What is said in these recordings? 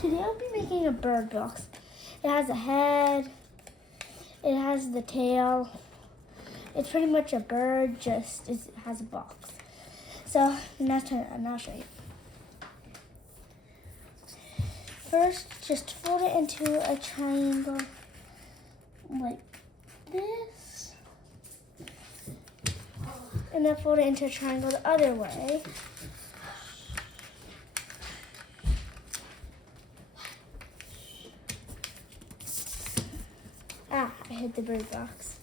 Today I'll be making a bird box. It has a head, it has the tail. It's pretty much a bird, just it has a box. So now I'll show you. First, just fold it into a triangle like this. And then fold it into a triangle the other way. I hit the bird box.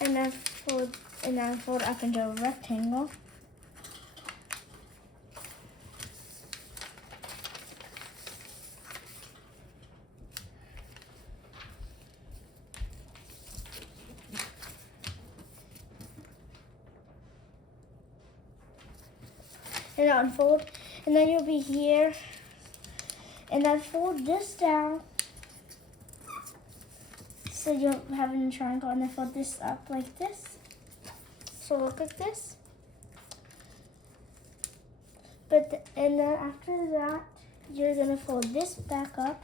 And then fold up into a rectangle. And unfold, and then you'll be here. And then fold this down, so you'll have it in a triangle, and then fold this up like this. So look like this. And then after that, you're gonna fold this back up.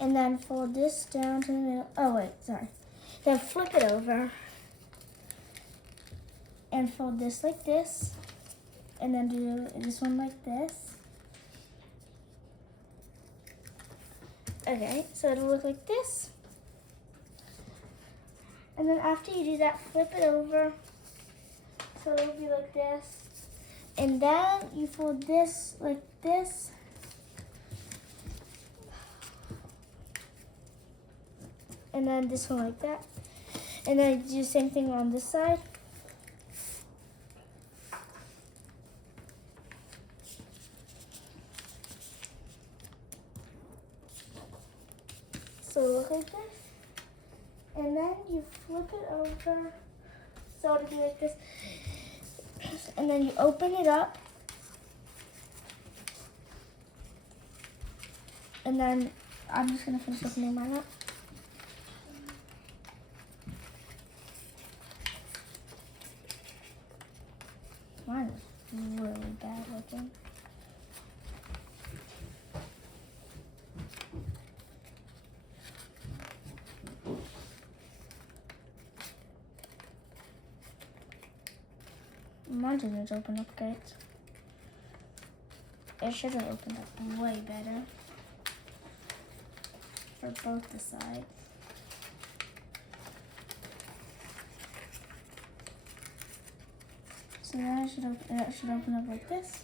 And then fold this down to the middle. Oh wait, sorry. Then flip it over. And fold this like this. And then do this one like this. Okay, so it'll look like this. And then after you do that, flip it over. So it'll be like this. And then you fold this like this. And then this one like that. And then do the same thing on this side. So look like this. And then you flip it over. So it'll be like this. And then you open it up. And then I'm just gonna finish opening mine up. Mine is really bad looking. Mine didn't open up great. It should have opened up way better for both the sides. So now it should open up like this.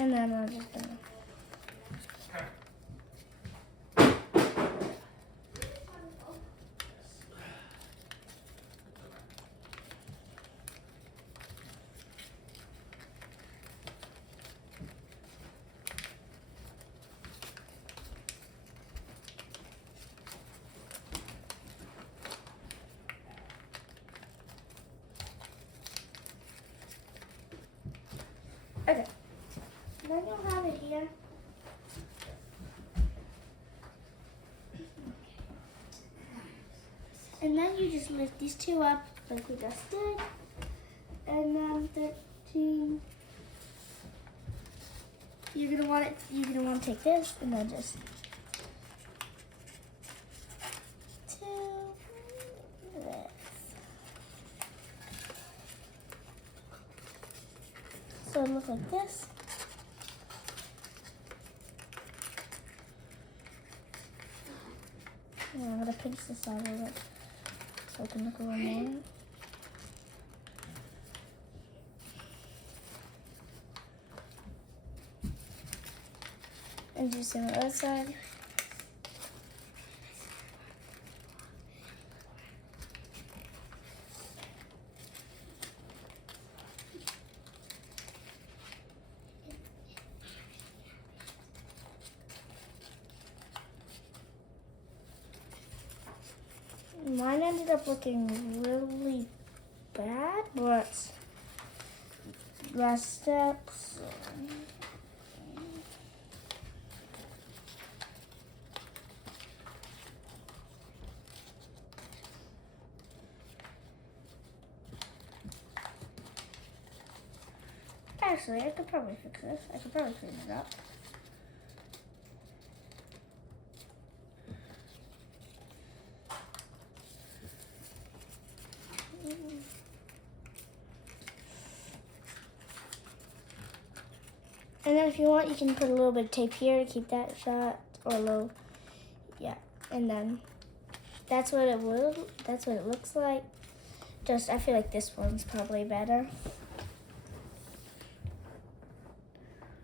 And then I'll just do it. Okay. Then you'll have it here. And then you just lift these two up like we just did. And then 13. You're gonna want to take this and then just to this. So it looks like this. Yeah, I'm gonna pinch this out a little bit so it can look a little more. And do the same on the other side. Mine ended up looking really bad, but last steps. Actually, I could probably fix this. I could probably clean it up. And then if you want, you can put a little bit of tape here to keep that shut, or a little, yeah. And then that's what it looks like. Just, I feel like this one's probably better.